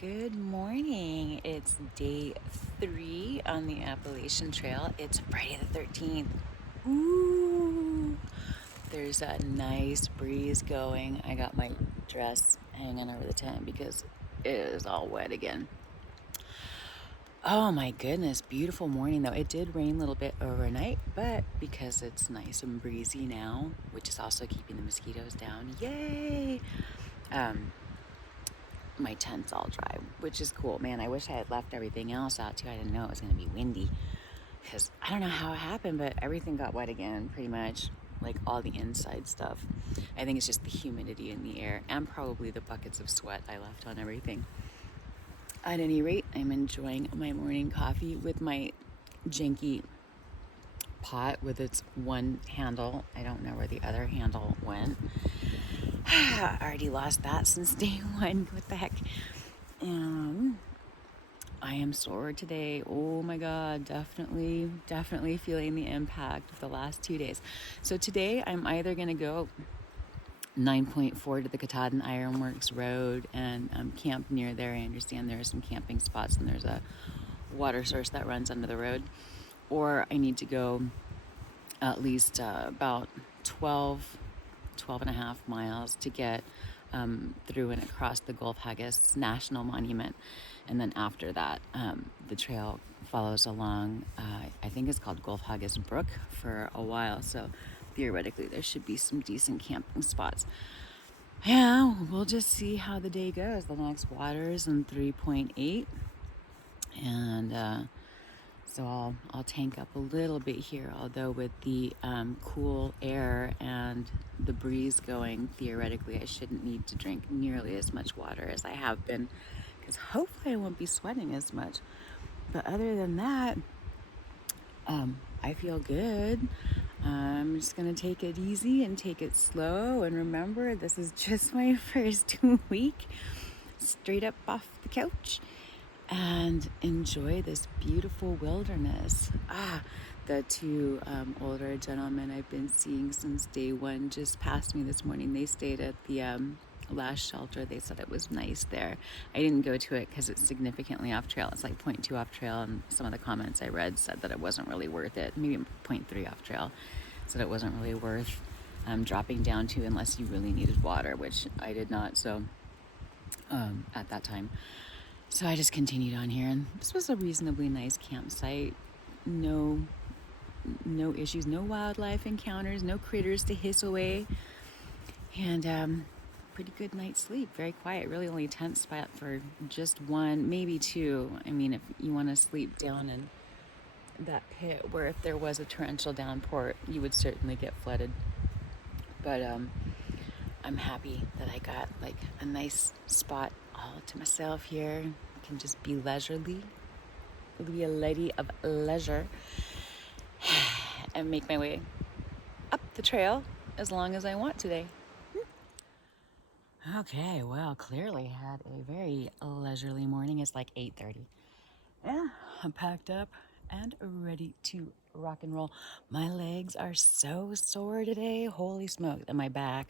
Good morning. It's day 3 on the Appalachian Trail. It's Friday the 13th. Ooh, there's a nice breeze going. I got my dress hanging over the tent because it is all wet again. Oh my goodness, beautiful morning though. It did rain a little bit overnight, but because it's nice and breezy now, which is also keeping the mosquitoes down, yay! My tent's all dry, which is cool. Man, I wish I had left everything else out too. I didn't know it was going to be windy because I don't know how it happened, but everything got wet again, pretty much, like all the inside stuff. I think it's just the humidity in the air and probably the buckets of sweat I left on everything. At any rate, I'm enjoying my morning coffee with my janky pot with its one handle. I don't know where the other handle went. I already lost that since day one. What the heck? I am sore today. Oh my God, definitely feeling the impact of the last 2 days. So today I'm either going to go 9.4 to the Katahdin Ironworks Road and camp near there. I understand there are some camping spots and there's a water source that runs under the road. Or I need to go at least about 12 and a half miles to get through and across the Gulf Haggis National Monument. And then after that, the trail follows along, I think it's called Gulf Haggis Brook for a while. So theoretically, there should be some decent camping spots. Yeah, we'll just see how the day goes. The next water is in 3.8. And so I'll tank up a little bit here, although with the cool air and the breeze going, theoretically I shouldn't need to drink nearly as much water as I have been, because hopefully I won't be sweating as much. But other than that, I feel good. I'm just going to take it easy and take it slow. And remember, this is just my first week straight up off the couch and enjoy this beautiful wilderness. The two older gentlemen I've been seeing since day one just passed me this morning. They stayed at the last shelter. They said it was nice there. I didn't go to it because it's significantly off trail. It's like 0.2 off trail, and some of the comments I read said that it wasn't really worth it. Maybe 0.3 off trail. Said it wasn't really worth dropping down to unless you really needed water, which I did not. So at that time. So I just continued on here, and this was a reasonably nice campsite. No issues, no wildlife encounters, no critters to hiss away, and pretty good night's sleep. Very quiet. Really only tent spot for just one, maybe two. I mean, if you want to sleep down in that pit where if there was a torrential downpour, you would certainly get flooded. But I'm happy that I got like a nice spot all to myself here. I can just be leisurely, be a lady of leisure, and make my way up the trail as long as I want today. Okay, well, clearly had a very leisurely morning. It's like 8:30. Yeah, I'm packed up and ready to rock and roll. My legs are so sore today. Holy smoke. And my back,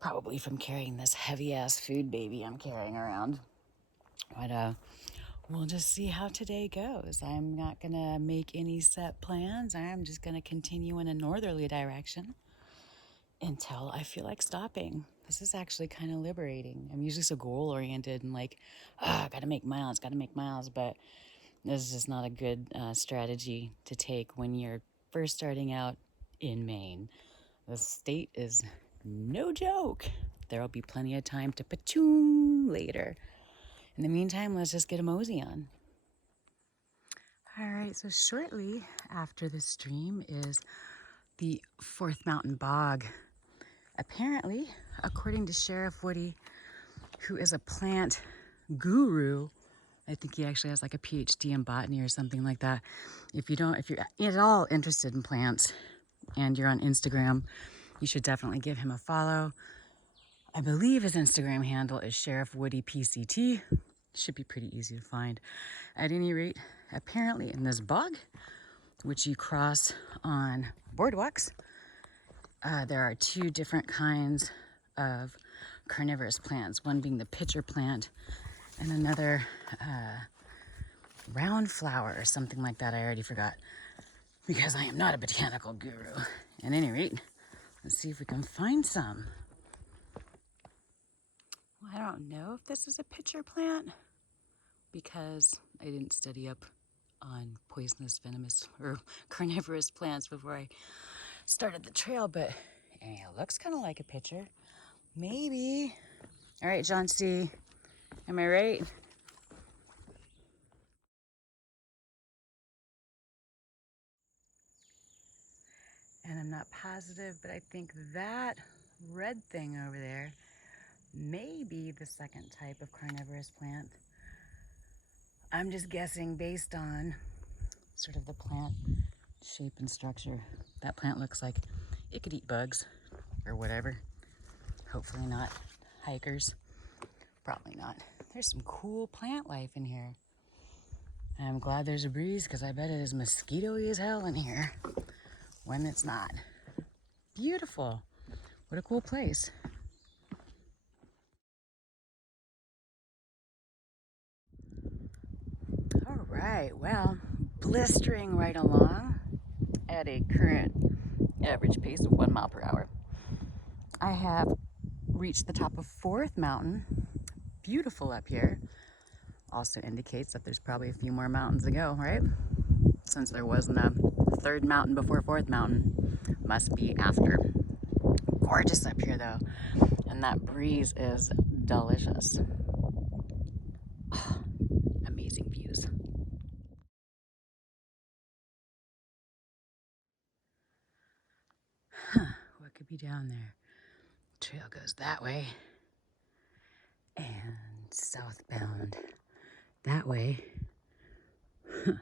probably from carrying this heavy ass food baby I'm carrying around. But we'll just see how today goes. I'm not gonna make any set plans. I'm just gonna continue in a northerly direction until I feel like stopping. This is actually kind of liberating. I'm usually so goal oriented and like, gotta make miles, but this is just not a good strategy to take when you're first starting out in Maine. The state is no joke. There'll be plenty of time to pachoon later. In the meantime, let's just get a mosey on. All right, so shortly after the stream is the Fourth Mountain Bog. Apparently, according to Sheriff Woody, who is a plant guru, I think he actually has like a PhD in botany or something like that. If you're at all interested in plants and you're on Instagram, you should definitely give him a follow. I believe his Instagram handle is Sheriff Woody PCT. Should be pretty easy to find. At any rate, apparently in this bog, which you cross on boardwalks, there are two different kinds of carnivorous plants, one being the pitcher plant and another round flower or something like that. I already forgot because I am not a botanical guru. At any rate, let's see if we can find some. Well, I don't know if this is a pitcher plant because I didn't study up on poisonous, venomous, or carnivorous plants before I started the trail, but it looks kind of like a pitcher. Maybe. All right, John C., am I right? And I'm not positive, but I think that red thing over there may be the second type of carnivorous plant. I'm just guessing based on sort of the plant shape and structure. That plant looks like it could eat bugs or whatever. Hopefully not hikers. Probably not. There's some cool plant life in here. And I'm glad there's a breeze because I bet it is mosquito-y as hell in here when it's not. Beautiful. What a cool place. All right, well, blistering right along at a current average pace of 1 mile per hour. I have reached the top of 4th Mountain. Beautiful up here. Also indicates that there's probably a few more mountains to go, right? Since there wasn't a 3rd mountain before 4th Mountain. Must be after. Gorgeous up here though. And that breeze is delicious. Oh, amazing views. Huh, what could be down there? Trail goes that way. And southbound that way. Huh.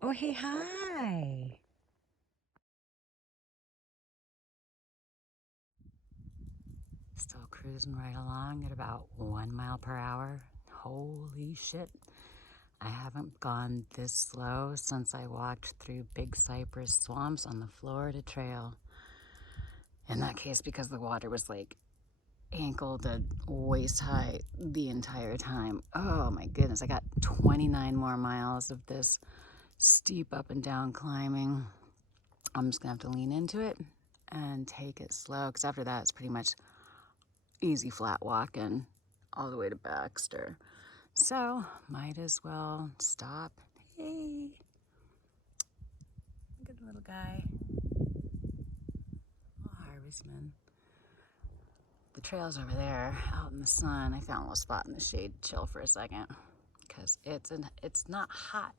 Oh, hey, hi. Still cruising right along at about 1 mile per hour. Holy shit. I haven't gone this slow since I walked through big cypress swamps on the Florida Trail. In that case, because the water was like ankle to waist high the entire time. Oh my goodness, I got 29 more miles of this steep up and down climbing. I'm just gonna have to lean into it and take it slow because after that it's pretty much easy flat walking all the way to Baxter. So might as well stop. Hey, look at the little guy, little harvestman. The trail's over there out in the sun. I found a little spot in the shade to chill for a second because it's not hot.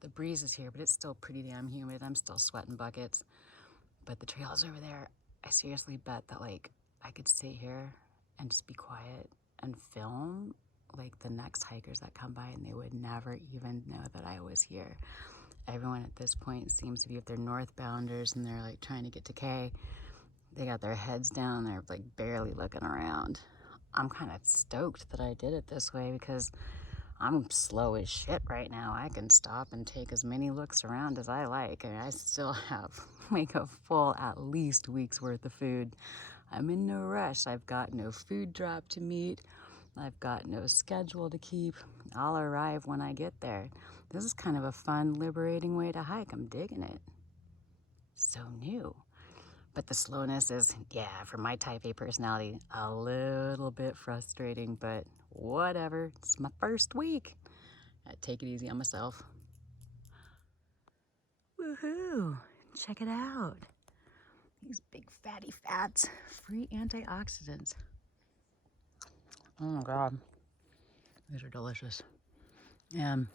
The breeze is here, but it's still pretty damn humid. I'm still sweating buckets. But the trail's over there. I seriously bet that like I could sit here and just be quiet and film like the next hikers that come by and they would never even know that I was here. Everyone at this point seems to be, if they're northbounders and they're like trying to get to K, they got their heads down, they're like barely looking around. I'm kind of stoked that I did it this way because I'm slow as shit right now. I can stop and take as many looks around as I like, and I still have like a full at least week's worth of food. I'm in no rush. I've got no food drop to meet. I've got no schedule to keep. I'll arrive when I get there. This is kind of a fun, liberating way to hike. I'm digging it. So new. But the slowness is, yeah, for my type A personality, a little bit frustrating, but whatever. It's my first week. I take it easy on myself. Woohoo! Check it out. These big fatty fats, free antioxidants. Oh my God. These are delicious. And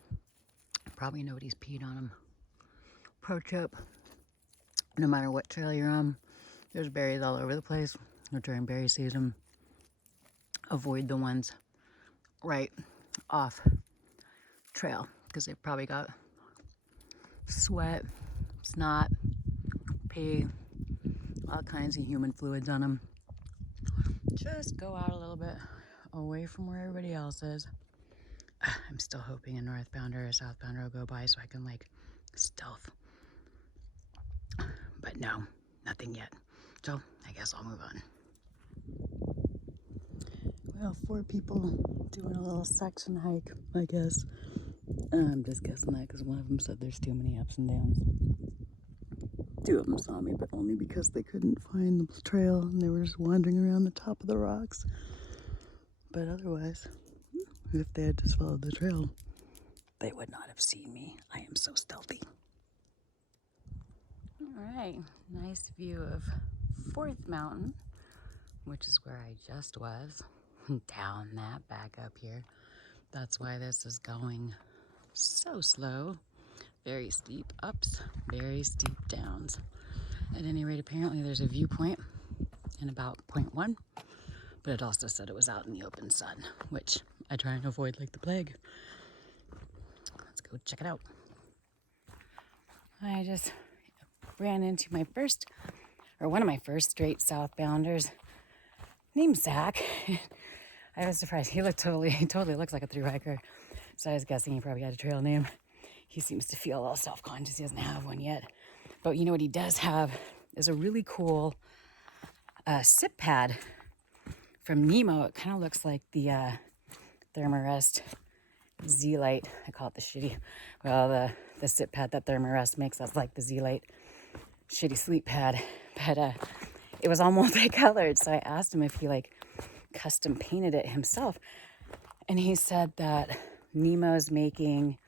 probably nobody's peed on them. Pro tip, no matter what trail you're on, there's berries all over the place. During berry season, avoid the ones right off trail because they've probably got sweat, snot, pee, all kinds of human fluids on them. Just go out a little bit away from where everybody else is. I'm still hoping a northbounder or a southbounder will go by so I can like stealth. But no, nothing yet. So I guess I'll move on. Well, 4 people doing a little section hike, I guess. I'm just guessing that because one of them said there's too many ups and downs. 2 of them saw me, but only because they couldn't find the trail and they were just wandering around the top of the rocks. But otherwise, if they had just followed the trail, they would not have seen me. I am so stealthy. All right, nice view of 4th Mountain, which is where I just was. Down that back up here. That's why this is going so slow. Very steep ups, very steep downs. At any rate, apparently there's a viewpoint in about 0.1, but it also said it was out in the open sun, which I try and avoid like the plague. Let's go check it out. I just ran into one of my first straight southbounders named Zach. I was surprised. He totally looks like a thru hiker. So I was guessing he probably had a trail name. He seems to feel a little self-conscious. He doesn't have one yet. But you know what he does have is a really cool sip pad from Nemo. It kind of looks like the Thermarest Z-Lite. I call it the shitty. Well, the sip pad that Thermarest makes, that's like the Z-Lite shitty sleep pad. But it was all multicolored. So I asked him if he like custom painted it himself. And he said that Nemo's making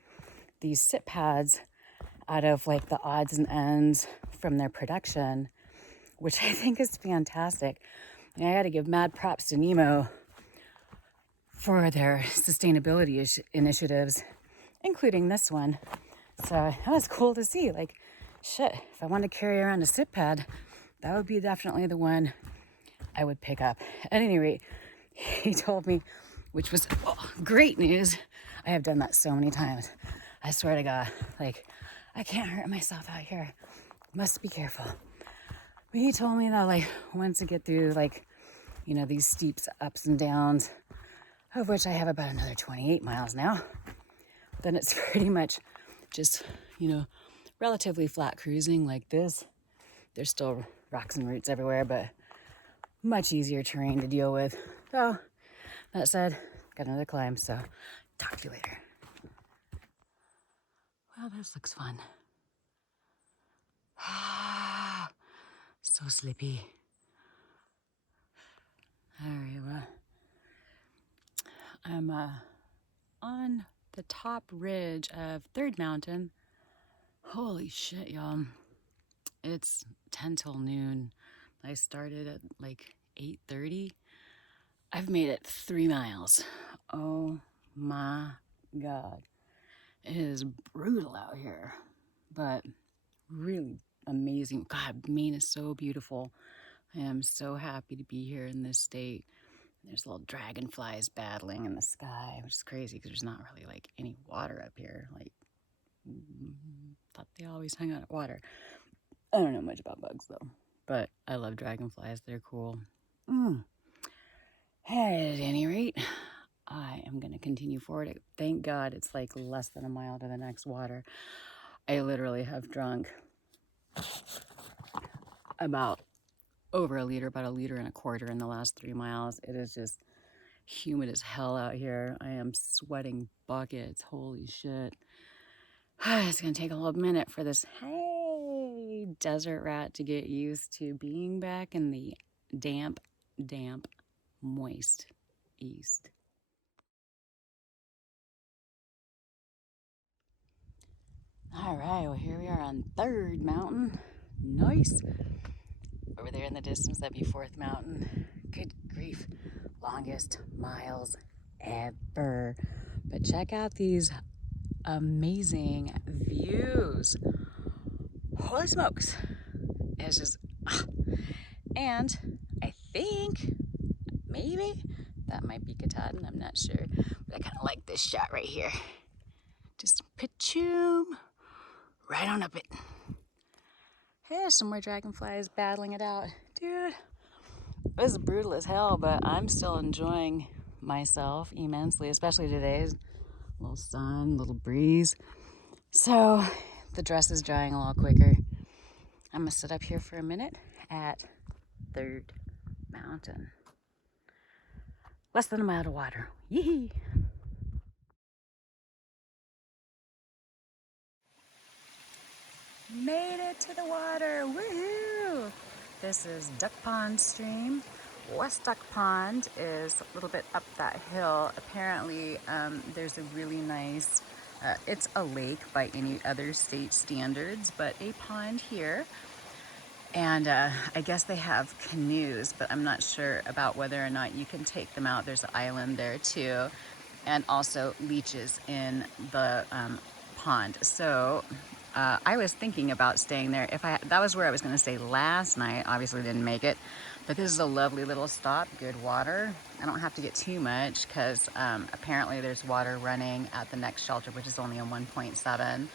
these sip pads out of like the odds and ends from their production, which I think is fantastic. And I got to give mad props to Nemo for their sustainability initiatives, including this one. So that was cool to see. Like, shit, if I wanted to carry around a sip pad, that would be definitely the one I would pick up. At any rate, he told me, which was great news. I have done that so many times. I swear to God, like, I can't hurt myself out here. Must be careful. But he told me that, like, once I get through, like, you know, these steep ups and downs, of which I have about another 28 miles now, then it's pretty much just, you know, relatively flat cruising like this. There's still rocks and roots everywhere, but much easier terrain to deal with. So, that said, got another climb, so talk to you later. Well, this looks fun. So sleepy. All right, well, I'm on the top ridge of 3rd Mountain. Holy shit, y'all. It's 10 till noon. I started at like 8:30. I've made it 3 miles. Oh my God. It is brutal out here, but really amazing. God, Maine is so beautiful. I am so happy to be here in this state. There's little dragonflies battling in the sky, which is crazy because there's not really like any water up here. Like, thought they always hung out at water. I don't know much about bugs though, but I love dragonflies. They're cool. At any rate, I am going to continue forward. Thank God it's like less than a mile to the next water. I literally have drunk about over a liter, about 1.25 liters in the last 3 miles. It is just humid as hell out here. I am sweating buckets. Holy shit. It's going to take a little minute for this, hey, desert rat to get used to being back in the damp, moist east. All right, well, here we are on 3rd Mountain. Nice. Over there in the distance, that'd be 4th Mountain. Good grief. Longest miles ever. But check out these amazing views. Holy smokes. It's just, and I think maybe that might be Katahdin, I'm not sure. But I kind of like this shot right here. Just pitchoom, right on up it. Here's some more dragonflies battling it out. Dude, this is brutal as hell, but I'm still enjoying myself immensely, especially today. A little sun, little breeze. So the dress is drying a little quicker. I'm gonna sit up here for a minute at 3rd Mountain. Less than a mile to water. Yee! Made it to the water. Woohoo! This is Duck Pond Stream. West Duck Pond is a little bit up that hill. Apparently, there's a really nice, it's a lake by any other state standards, but a pond here. And I guess they have canoes, but I'm not sure about whether or not you can take them out. There's an island there too, and also leeches in the pond. So I was thinking about staying there. That was where I was going to stay last night. Obviously didn't make it, but this is a lovely little stop. Good water. I don't have to get too much because apparently there's water running at the next shelter, which is only a 1.7.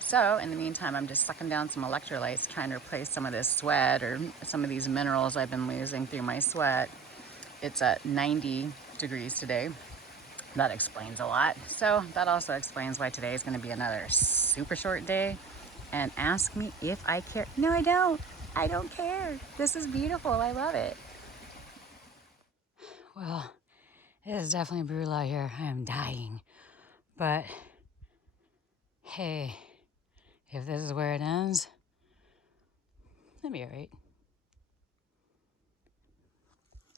So in the meantime, I'm just sucking down some electrolytes, trying to replace some of this sweat or some of these minerals I've been losing through my sweat. It's at 90 degrees today. That explains a lot. So that also explains why today is going to be another super short day. And ask me if I care. No, I don't. I don't care. This is beautiful. I love it. Well, it is definitely brutal out here. I am dying. But hey, if this is where it ends, that'll be all right.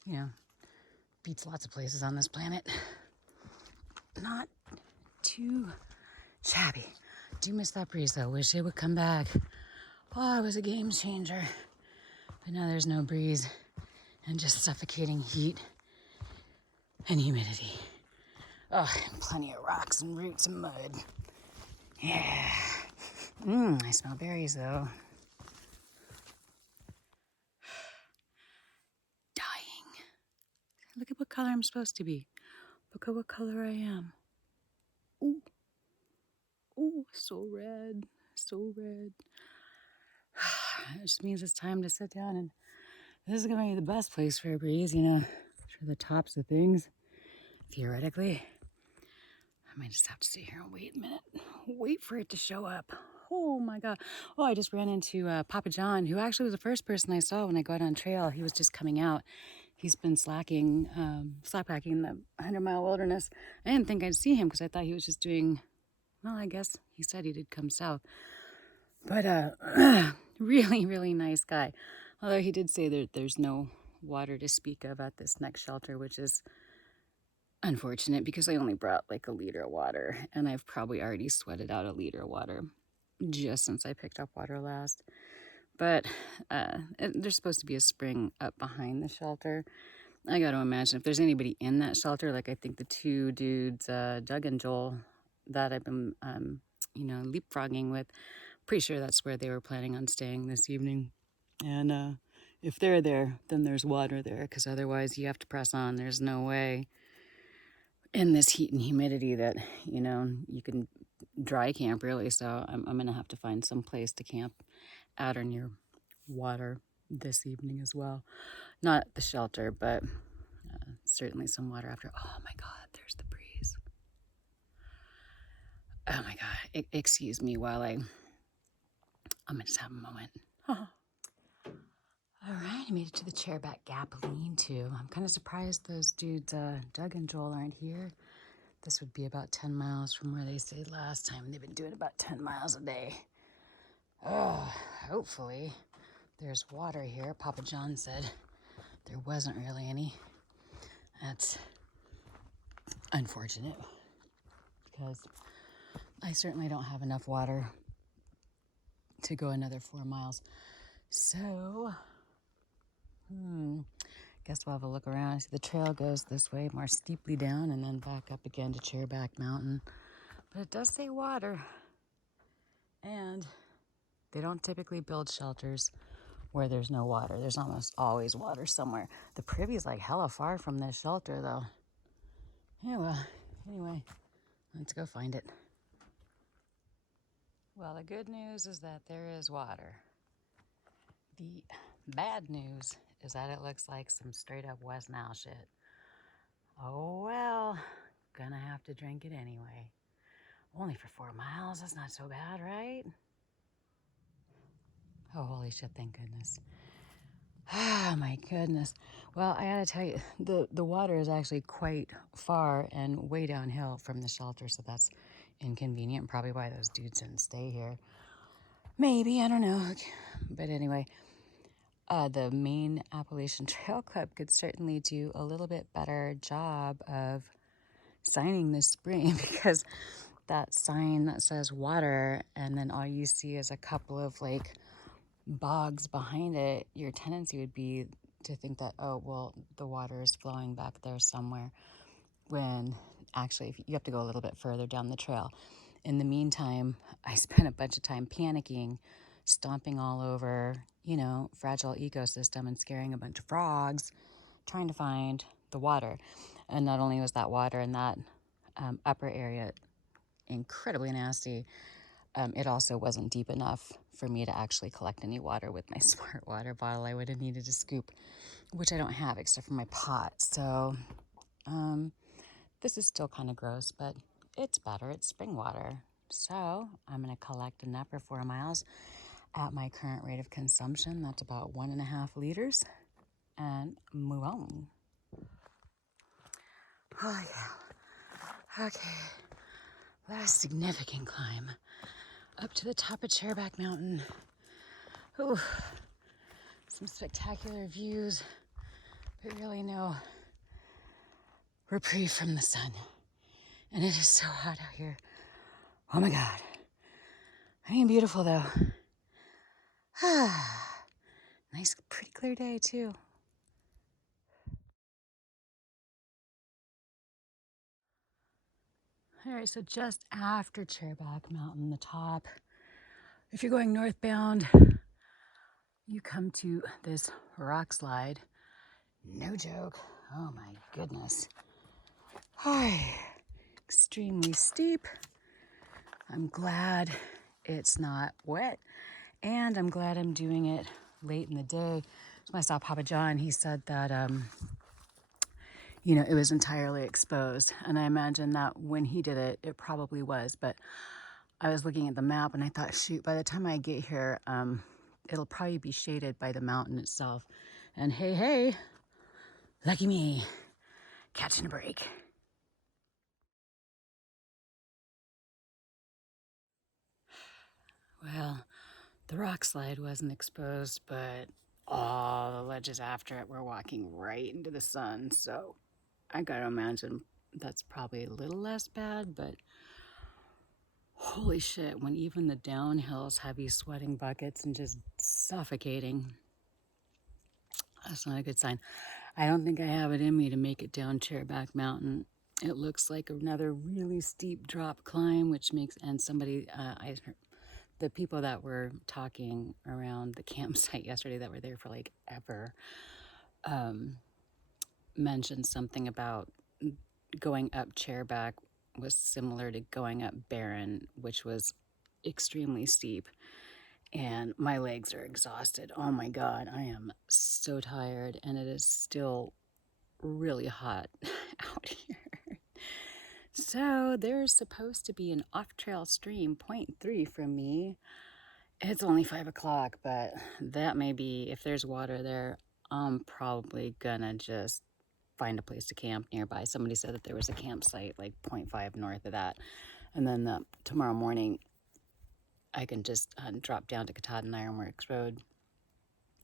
You know, beats lots of places on this planet. Not too shabby. Do miss that breeze though. Wish it would come back. Oh, it was a game changer. But now there's no breeze and just suffocating heat and humidity. Oh, and plenty of rocks and roots and mud. Yeah. I smell berries though. Dying. Look at what color I'm supposed to be. Look at what color I am. Ooh. Ooh, so red. So red. It just means it's time to sit down, and this is going to be the best place for a breeze, you know, for the tops of things. Theoretically, I might just have to sit here and wait a minute. Wait for it to show up. Oh my God. Oh, I just ran into Papa John, who actually was the first person I saw when I got on trail. He was just coming out. He's been slackpacking the 100-mile wilderness. I didn't think I'd see him because I thought he was just doing, well, I guess he said he did come south. But really, really nice guy. Although he did say that there's no water to speak of at this next shelter, which is unfortunate because I only brought like a liter of water, and I've probably already sweated out a liter of water just since I picked up water last. But there's supposed to be a spring up behind the shelter. I got to imagine if there's anybody in that shelter, like I think the two dudes, Doug and Joel, that I've been, leapfrogging with, pretty sure that's where they were planning on staying this evening. And if they're there, then there's water there, because otherwise you have to press on. There's no way in this heat and humidity that, you know, you can dry camp really. So I'm going to have to find some place to camp at or near water this evening as well. Not the shelter, but certainly some water after. Oh my God, there's the breeze. Oh my God, excuse me while I'm going to just have a moment. All right, I made it to the Chairback Gap lean-to. I'm kind of surprised those dudes, Doug and Joel, aren't here. This would be about 10 miles from where they stayed last time. They've been doing about 10 miles a day. Hopefully there's water here. Papa John said there wasn't really any. That's unfortunate because I certainly don't have enough water to go another 4 miles. So, guess we'll have a look around. See, the trail goes this way, more steeply down, and then back up again to Chairback Mountain. But it does say water. And they don't typically build shelters where there's no water. There's almost always water somewhere. The Privy's like hella far from this shelter, though. Yeah, well, anyway, let's go find it. Well, the good news is that there is water. The bad news is that it looks like some straight up West Nile shit. Oh well, gonna have to drink it anyway. Only for 4 miles, that's not so bad, right? Oh, holy shit, thank goodness. Ah, my goodness. Well, I gotta tell you, the water is actually quite far and way downhill from the shelter, so that's inconvenient. Probably why those dudes didn't stay here. Maybe, I don't know. But anyway, the Maine Appalachian Trail Club could certainly do a little bit better job of signing this spring because that sign that says water and then all you see is a couple of like bogs behind it, your tendency would be to think that, oh, well, the water is flowing back there somewhere, when actually if you have to go a little bit further down the trail. In the meantime, I spent a bunch of time panicking, stomping all over, fragile ecosystem and scaring a bunch of frogs, trying to find the water. And not only was that water in that upper area incredibly nasty, it also wasn't deep enough for me to actually collect any water with my smart water bottle. I would have needed a scoop, which I don't have except for my pot. So this is still kind of gross, but it's better. It's spring water. So I'm going to collect enough for 4 miles at my current rate of consumption. That's about 1.5 liters, and move on. Oh, yeah. Okay. Last significant climb up to the top of Chairback Mountain. Ooh, some spectacular views, but really no reprieve from the sun. And it is so hot out here. Oh my God. I am beautiful though. Nice, pretty clear day too. All right, so just after Chairback Mountain, the top, if you're going northbound, you come to this rock slide. No joke. Oh my goodness. Hi. Extremely steep. I'm glad it's not wet, and I'm glad I'm doing it late in the day. So when I saw Papa John, he said that it was entirely exposed, and I imagine that when he did it, it probably was. But I was looking at the map, and I thought, shoot, by the time I get here, it'll probably be shaded by the mountain itself. And hey, lucky me, catching a break. Well, the rock slide wasn't exposed, but all the ledges after it were walking right into the sun. So I gotta imagine that's probably a little less bad, but holy shit, when even the downhills have you sweating buckets and just suffocating, that's not a good sign. I don't think I have it in me to make it down Chairback Mountain. It looks like another really steep drop climb, which makes, and somebody, I heard, the people that were talking around the campsite yesterday that were there for like ever, mentioned something about going up Chairback was similar to going up Barren, which was extremely steep. And my legs are exhausted. Oh my God, I am so tired, and it is still really hot out here. So there's supposed to be an off-trail stream 0.3 from me. It's only 5 o'clock, but that may be, if there's water there, I'm probably gonna just find a place to camp nearby. Somebody said that there was a campsite like 0.5 north of that. And then tomorrow morning, I can just drop down to Katahdin Ironworks Road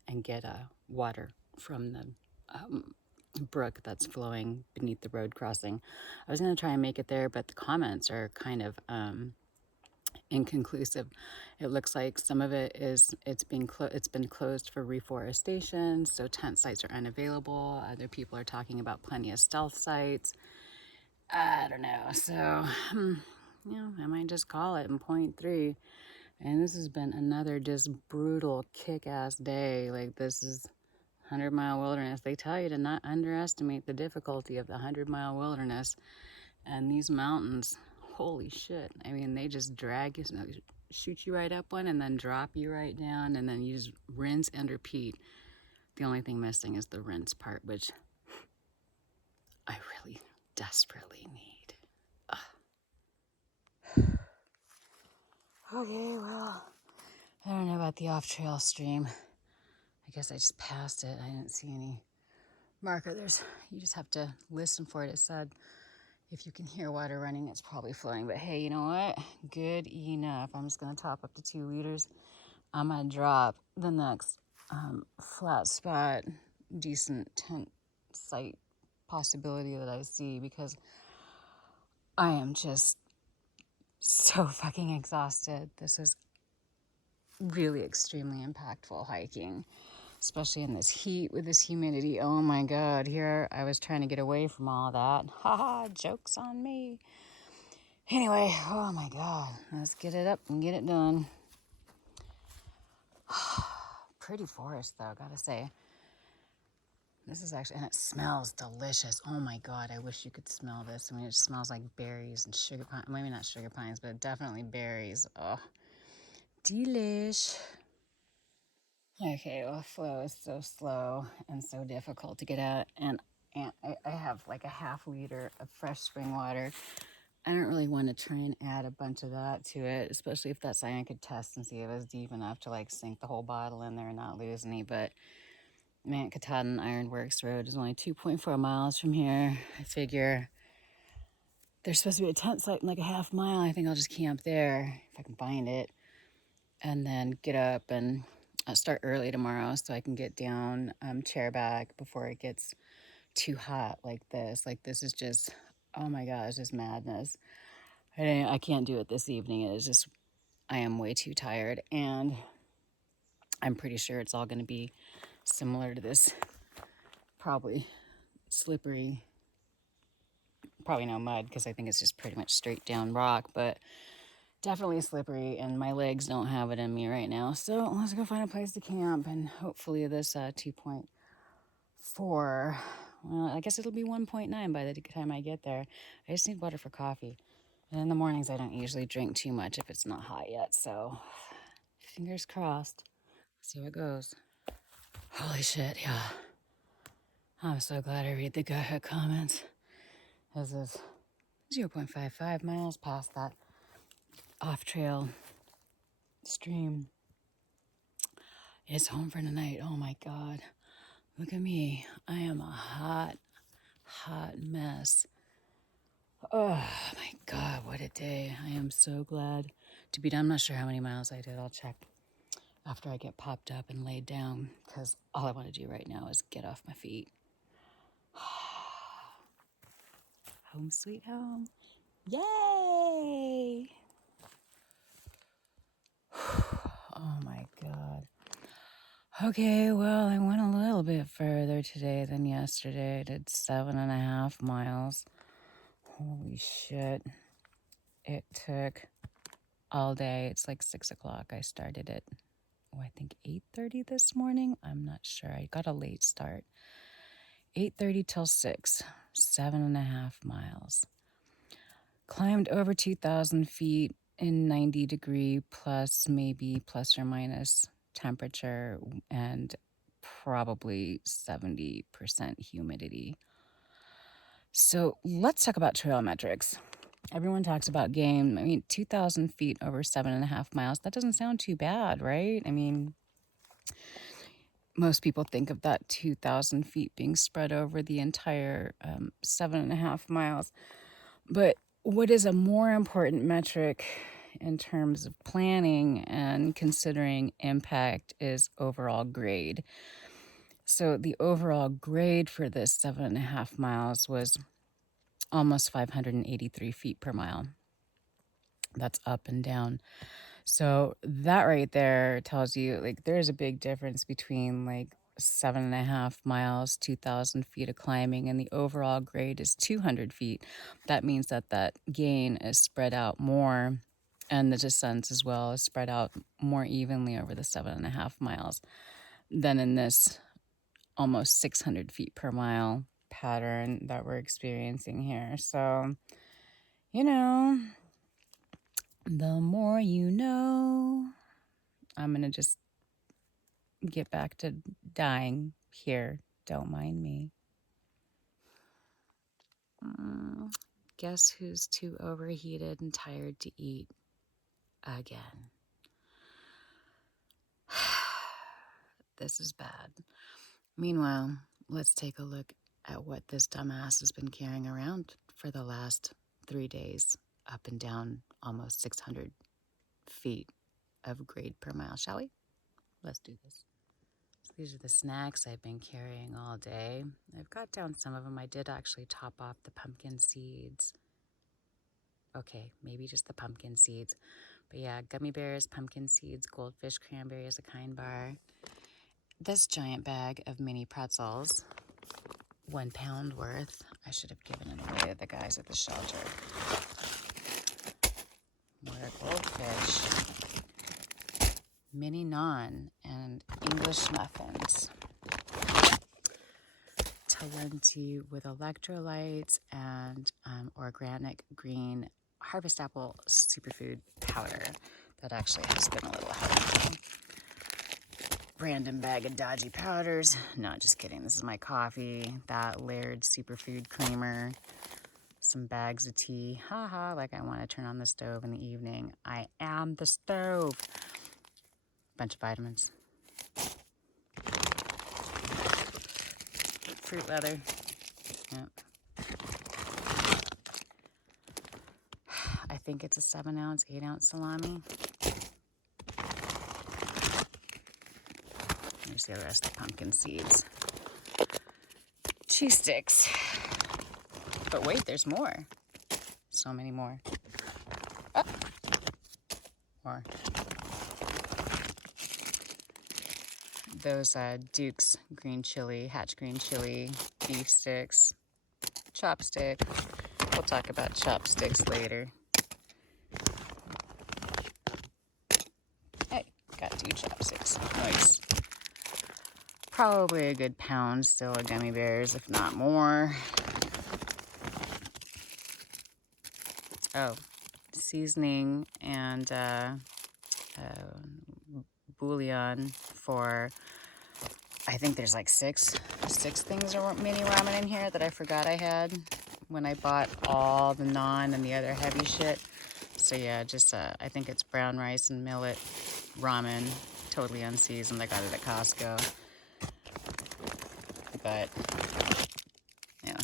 and get water from the brook that's flowing beneath the road crossing. I was going to try and make it there, but the comments are kind of inconclusive. It looks like some of it is it's been closed for reforestation, so tent sites are unavailable. Other people are talking about plenty of stealth sites. I don't know. So, I might just call it in 0.3. And this has been another just brutal kick-ass day. Like, this is 100-mile wilderness. They tell you to not underestimate the difficulty of the 100-mile wilderness. And these mountains, holy shit. I mean, they just drag you, shoot you right up one and then drop you right down, and then you just rinse and repeat. The only thing missing is the rinse part, which I really desperately need. Okay, well, I don't know about the off-trail stream. I guess I just passed it. I didn't see any marker. You just have to listen for it. It said if you can hear water running, it's probably flowing. But hey, you know what? Good enough. I'm just gonna top up to 2 liters. I'm gonna drop the next flat spot, decent tent site possibility that I see, because I am just so fucking exhausted. This is really extremely impactful hiking, especially in this heat with this humidity. Oh my God, here I was trying to get away from all that. Haha, joke's on me. Anyway, oh my God, let's get it up and get it done. Pretty forest though, gotta say. This is actually, and it smells delicious. Oh my God, I wish you could smell this. I mean, it smells like berries and sugar pine. Maybe not sugar pines, but definitely berries. Oh, delish. Okay, well, flow is so slow and so difficult to get at, and I have like a half liter of fresh spring water. I don't really want to try and add a bunch of that to it, especially if that's something I could test and see if it was deep enough to like sink the whole bottle in there and not lose any. But man, Katahdin Ironworks Road is only 2.4 miles from here. I figure there's supposed to be a tent site in like a half mile. I think I'll just camp there if I can find it, and then get up and start early tomorrow so I can get down chairback before it gets too hot like this. Like this is just, oh my God, it's just madness. I can't do it this evening. It is just, I am way too tired, and I'm pretty sure it's all going to be similar to this, probably slippery, probably no mud because I think it's just pretty much straight down rock, but definitely slippery, and my legs don't have it in me right now. So let's go find a place to camp, and hopefully this 2.4, well, I guess it'll be 1.9 by the time I get there. I just need water for coffee. And in the mornings, I don't usually drink too much if it's not hot yet. So fingers crossed. See how it goes. Holy shit, yeah. I'm so glad I read the comments. This is 0.55 miles past that off-trail stream. It's home for tonight. Oh my God. Look at me. I am a hot mess. Oh my God, what a day. I am so glad to be done. I'm not sure how many miles I did. I'll check after I get popped up and laid down, because all I want to do right now is get off my feet. Home sweet home. Yay! Oh my God. Okay, well, I went a little bit further today than yesterday. I did 7.5 miles. Holy shit. It took all day. It's like 6 o'clock. I started at, I think 8:30 this morning. I'm not sure. I got a late start. 8:30 till 6, 7.5 miles. Climbed over 2,000 feet in 90-degree plus, maybe plus or minus temperature, and probably 70% humidity. So let's talk about trail metrics. Everyone talks about gain. I mean, 2,000 feet over 7.5 miles, that doesn't sound too bad, right? I mean, most people think of that 2,000 feet being spread over the entire 7.5 miles. But what is a more important metric in terms of planning and considering impact is overall grade. So the overall grade for this 7.5 miles was almost 583 feet per mile. That's up and down. So that right there tells you, like, there's a big difference between like 7.5 miles, 2,000 feet of climbing, and the overall grade is 200 feet. That means that that gain is spread out more, and the descents as well is spread out more evenly over the 7.5 miles than in this almost 600 feet per mile pattern that we're experiencing here. So, you know, the more you know. I'm going to just get back to dying here. Don't mind me. Guess who's too overheated and tired to eat again? this is bad. Meanwhile, let's take a look at what this dumbass has been carrying around for the last 3 days, up and down almost 600 feet of grade per mile, shall we? Let's do this. So these are the snacks I've been carrying all day. I've got down some of them. I did actually top off the pumpkin seeds. Okay, maybe just the pumpkin seeds. But yeah, gummy bears, pumpkin seeds, goldfish, cranberries, a kind bar. This giant bag of mini pretzels, 1 pound worth. I should have given it away to the guys at the shelter. More goldfish, mini naan, and English muffins. Talenti with electrolytes and organic green harvest apple superfood powder. That actually has been a little helpful. Random bag of dodgy powders. No, just kidding. This is my coffee. That layered superfood creamer. Some bags of tea. Haha, like I want to turn on the stove in the evening. I am the stove. Bunch of vitamins. Fruit leather. Yep. I think it's a 7-ounce, 8-ounce salami. Here's the rest of the pumpkin seeds. Cheese sticks. But wait, there's more. So many more. Oh. More. Those Duke's green chili, Hatch green chili, beef sticks, chopstick. We'll talk about chopsticks later. Hey, got 2 chopsticks. Nice. Probably a good pound still of gummy bears, if not more. Oh, seasoning and bouillon for, I think there's like six things of mini ramen in here that I forgot I had when I bought all the naan and the other heavy shit. So yeah, just I think it's brown rice and millet ramen, totally unseasoned. I got it at Costco. But yeah,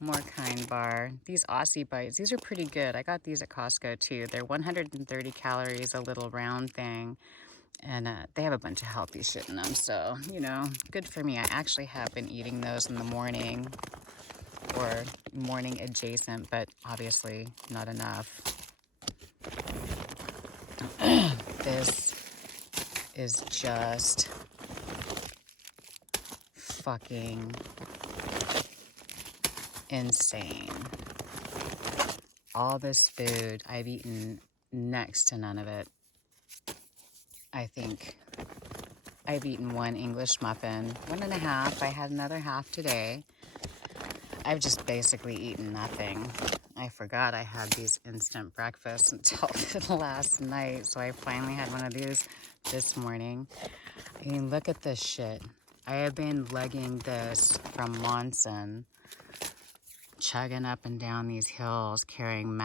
more kind bar. These Aussie bites, these are pretty good. I got these at Costco too. They're 130 calories, a little round thing. And they have a bunch of healthy shit in them. So, you know, good for me. I actually have been eating those in the morning or morning adjacent, but obviously not enough. This is just fucking insane. All this food, I've eaten next to none of it. I think I've eaten 1 English muffin, 1.5. I had another half today. I've just basically eaten nothing. I forgot I had these instant breakfasts until last night, so I finally had one of these this morning. I mean, look at this shit. I have been legging this from Monson, chugging up and down these hills, carrying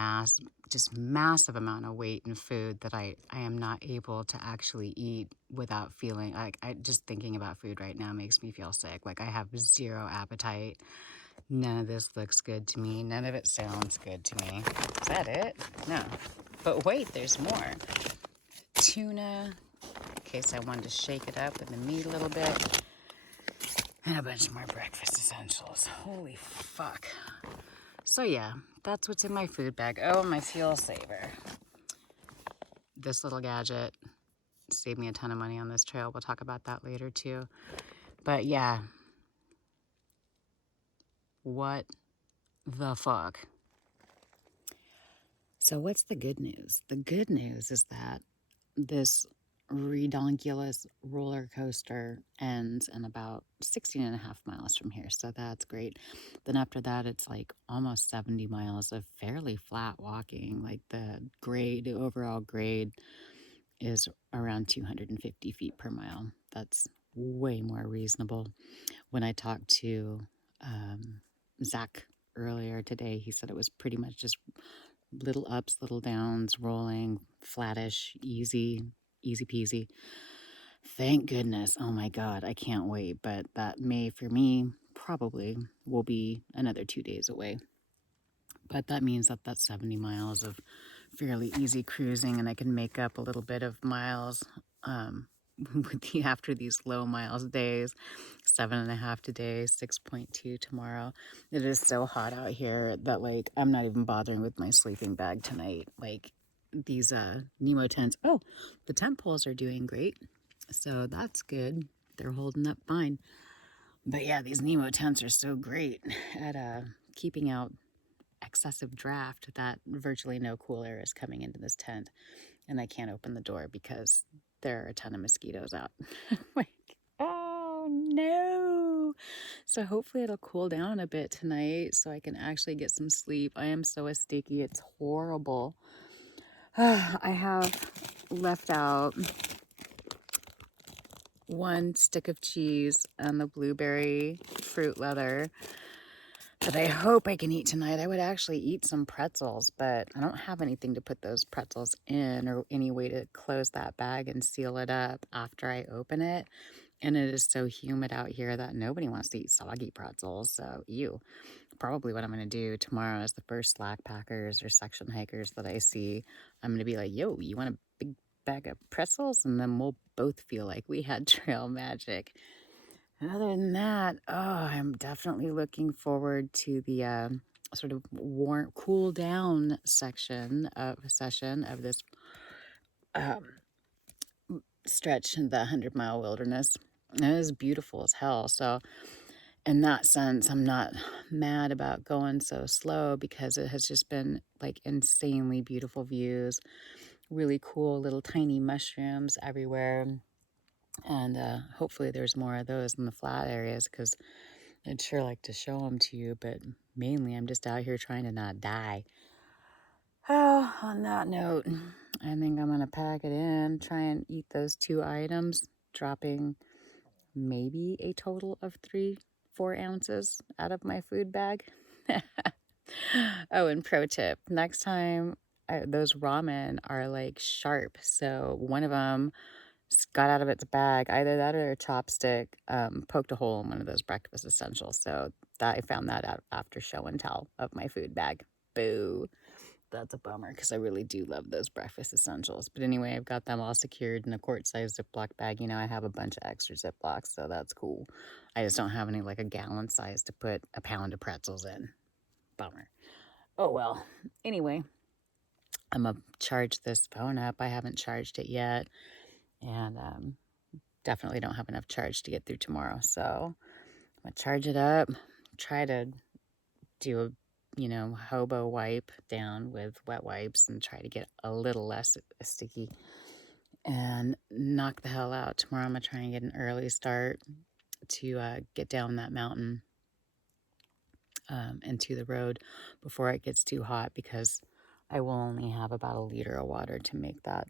just massive amount of weight and food that I am not able to actually eat without feeling like, just thinking about food right now makes me feel sick. Like I have 0 appetite. None of this looks good to me. None of it sounds good to me. Is that it? No. But wait, there's more. Tuna, in case I wanted to shake it up with the meat a little bit. And a bunch more breakfast essentials. Holy fuck. So yeah, that's what's in my food bag. Oh, my fuel saver. This little gadget saved me a ton of money on this trail. We'll talk about that later too. But yeah. What the fuck? So what's the good news? The good news is that this redonkulous roller coaster ends in about 16.5 miles from here. So that's great. Then after that, it's like almost 70 miles of fairly flat walking. Like the overall grade is around 250 feet per mile. That's way more reasonable. When I talked to Zach earlier today, he said it was pretty much just little ups, little downs, rolling, flattish, easy peasy. Thank goodness. Oh my God, I can't wait. But that may, for me, probably will be another 2 days away. But that means that that's 70 miles of fairly easy cruising, and I can make up a little bit of miles with after these low miles days. 7.5 today, 6.2 tomorrow. It is so hot out here that like I'm not even bothering with my sleeping bag tonight. Like these Nemo tents. Oh, the tent poles are doing great, so that's good. They're holding up fine. But yeah, these Nemo tents are so great at keeping out excessive draft that virtually no cool air is coming into this tent, and I can't open the door because there are a ton of mosquitoes out. Like, oh no. So hopefully it'll cool down a bit tonight so I can actually get some sleep. I am so sticky, it's horrible. I have left out one stick of cheese and the blueberry fruit leather that I hope I can eat tonight. I would actually eat some pretzels, but I don't have anything to put those pretzels in or any way to close that bag and seal it up after I open it. And it is so humid out here that nobody wants to eat soggy pretzels. So, ew. Probably what I'm going to do tomorrow is the first slack packers or section hikers that I see, I'm going to be like, yo, you want a big bag of pretzels? And then we'll both feel like we had trail magic. And other than that, oh, I'm definitely looking forward to the sort of warm, cool down session of this um, stretch in the 100-mile wilderness. And it is beautiful as hell. So in that sense, I'm not mad about going so slow because it has just been like insanely beautiful views, really cool little tiny mushrooms everywhere. And hopefully there's more of those in the flat areas because I'd sure like to show them to you, but mainly I'm just out here trying to not die. Oh, on that note, I think I'm going to pack it in, try and eat those 2 items, dropping maybe a total of 4 ounces out of my food bag. Oh, and pro tip, next time, those ramen are like sharp. So one of them got out of its bag, either that or a chopstick poked a hole in one of those breakfast essentials. So that I found that out after show and tell of my food bag. Boo. That's a bummer because I really do love those breakfast essentials. But anyway, I've got them all secured in a quart-sized Ziploc bag. You know, I have a bunch of extra Ziplocs, so that's cool. I just don't have any like a gallon size to put a pound of pretzels in. Bummer. Oh well. Anyway, I'm gonna charge this phone up. I haven't charged it yet, and definitely don't have enough charge to get through tomorrow. So I'm gonna charge it up, try to do a hobo wipe down with wet wipes and try to get a little less sticky and knock the hell out. Tomorrow I'm gonna try and get an early start to get down that mountain and to the road before it gets too hot because I will only have about a liter of water to make that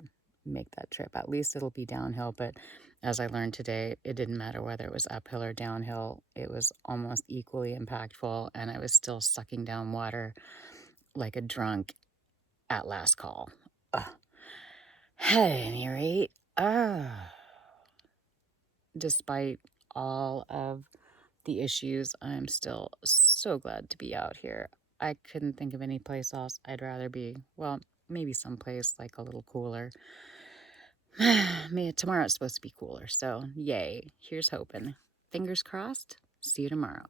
trip. At least it'll be downhill, but as I learned today, it didn't matter whether it was uphill or downhill. It was almost equally impactful, and I was still sucking down water like a drunk at last call. Ugh. At any rate, despite all of the issues, I'm still so glad to be out here. I couldn't think of any place else I'd rather be. Well, maybe someplace like a little cooler. Tomorrow's supposed to be cooler, so yay. Here's hoping. Fingers crossed. See you tomorrow.